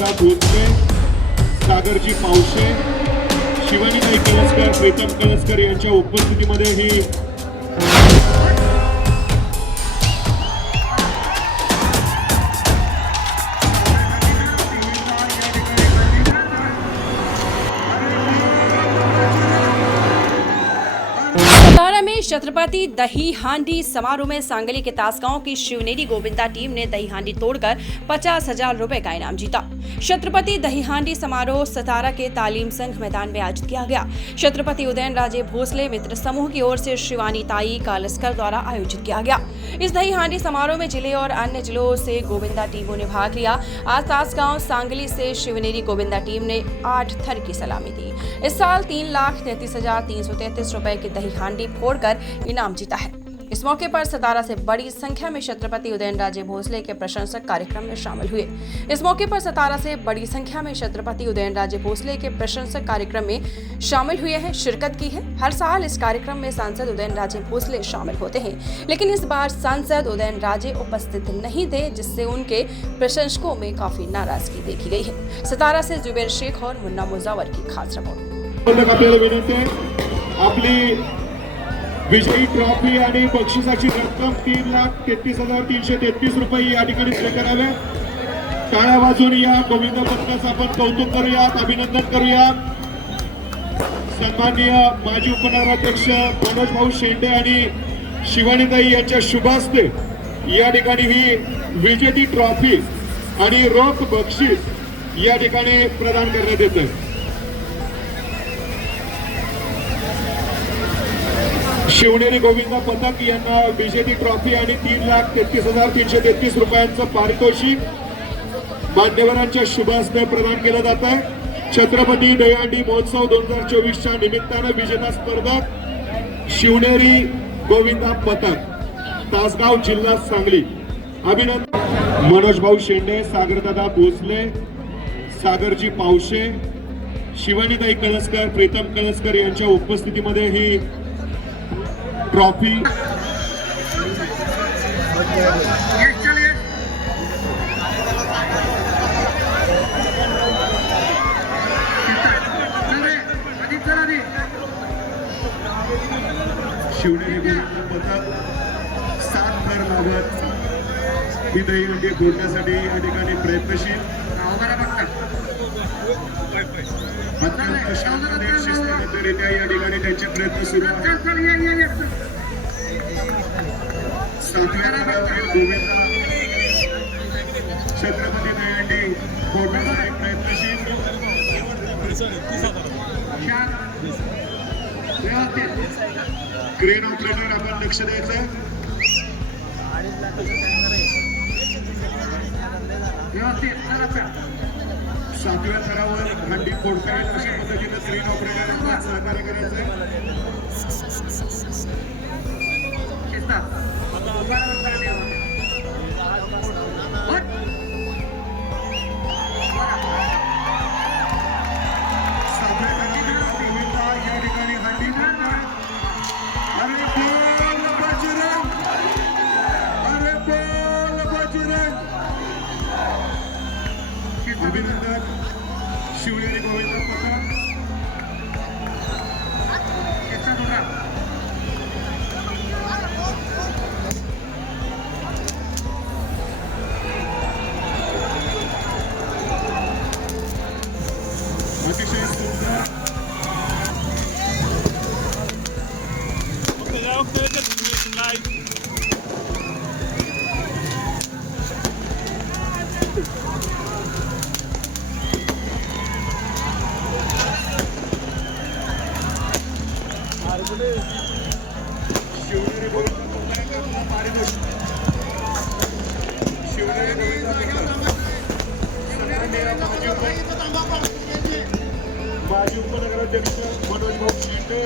सागरदादा भोसले, सागरजी पावशे, शिवानीताई कळसकर, प्रीतम कळसकर यांच्या उपस्थितीमध्ये ही सतारा में छत्रपति दही हांडी समारोह में सांगली के तासगांव की शिवनेरी गोविंदा टीम ने दही हांडी तोड़कर 50,000 रुपए का इनाम जीता। छत्रपति दही हांडी समारोह सतारा के तालीम संघ मैदान में आयोजित किया गया। छत्रपति उदयन राजे भोसले मित्र समूह की ओर से शिवानी ताई कालस्कर द्वारा आयोजित किया गया। इस दही हांडी समारोह में जिले और अन्य जिलों से गोविंदा टीमों ने भाग लिया। आज तासगांव सांगली से शिवनेरी गोविंदा टीम ने 8 थर की सलामी दी। इस साल 3,33,333 रुपए की दही हांडी फोड़कर इनाम जीता है। इस मौके पर सतारा से बड़ी संख्या में छत्रपति उदयन राजे भोसले के प्रशंसक कार्यक्रम में शामिल हुए। इस मौके पर सतारा से बड़ी संख्या में छत्रपति उदयन राजे भोसले के प्रशंसक कार्यक्रम में शामिल हुए हैं, शिरकत की है। हर साल इस कार्यक्रम में सांसद उदयन राजे भोसले शामिल होते हैं, लेकिन इस बार सांसद उदयन राजे उपस्थित नहीं थे, जिससे उनके प्रशंसकों में काफी नाराजगी देखी गई है। सतारा से जुबेर शेख और मुन्ना मुजावर की खास रिपोर्ट। विजयी ट्रॉफी आणि बक्षिसाची रक्कम 3,33,333 रुपये या ठिकाणी दिले करावे। टाळ्या वाजवून या गोविंद पथकाचं आपण कौतुक करूयात, अभिनंदन करूयात। सन्माननीय माजी उपनगराध्यक्ष मनोज भाऊ शेंडे आणि शिवानीताई यांच्या शुभास्ते या ठिकाणी ही विजेती ट्रॉफी आणि रोख बक्षीस या ठिकाणी प्रदान करण्यात येते। शिवनेरी गोविंदा पथक यांना विजेती ट्रॉफी आणि 3,33,333 रुपयांचं पारितोषिक मान्यवरांच्या शुभास्ते प्रदान केलं जात आहे। छत्रपती दहीहांडी महोत्सव 2024च्या निमित्तानं विजेता स्पर्धक शिवनेरी गोविंदा पथक तासगाव जिल्हा सांगली अभिनंदन। मनोज भाऊ शेंडे, सागरदादा भोसले, सागरजी पावशे, शिवानीताई कळसकर, प्रीतम कळसकर यांच्या उपस्थितीमध्ये ही ट्रॉफी शिवनेरी पथक 7 थर लागत ही दहीहंडी फोडण्यासाठी या ठिकाणी प्रयत्नशील शिस्तबद्धरित्या या ठिकाणी त्यांचे प्रयत्न सुरू आहेत। 7व्या थरावरील गोविंदा छत्रपती दहीहंडी फोडण्यासाठी प्रयत्नशील। क्रेन ऑपरेटर आपण लक्ष द्यायचं। 7व्या थरावर हंडी फोडता येईल अशा पद्धतीने क्रेन ऑपरेटरांना सहकार्य करायचं। अभिनंदन शिवनेरी गोविंदा पथक। अतिशय सुंदर शिवनेरी गोविंदा पथकाला पारितोषिक। शिवनेरी गोविंदा पथक माजी उपनगराध्यक्ष मनोज भाऊ शेंडे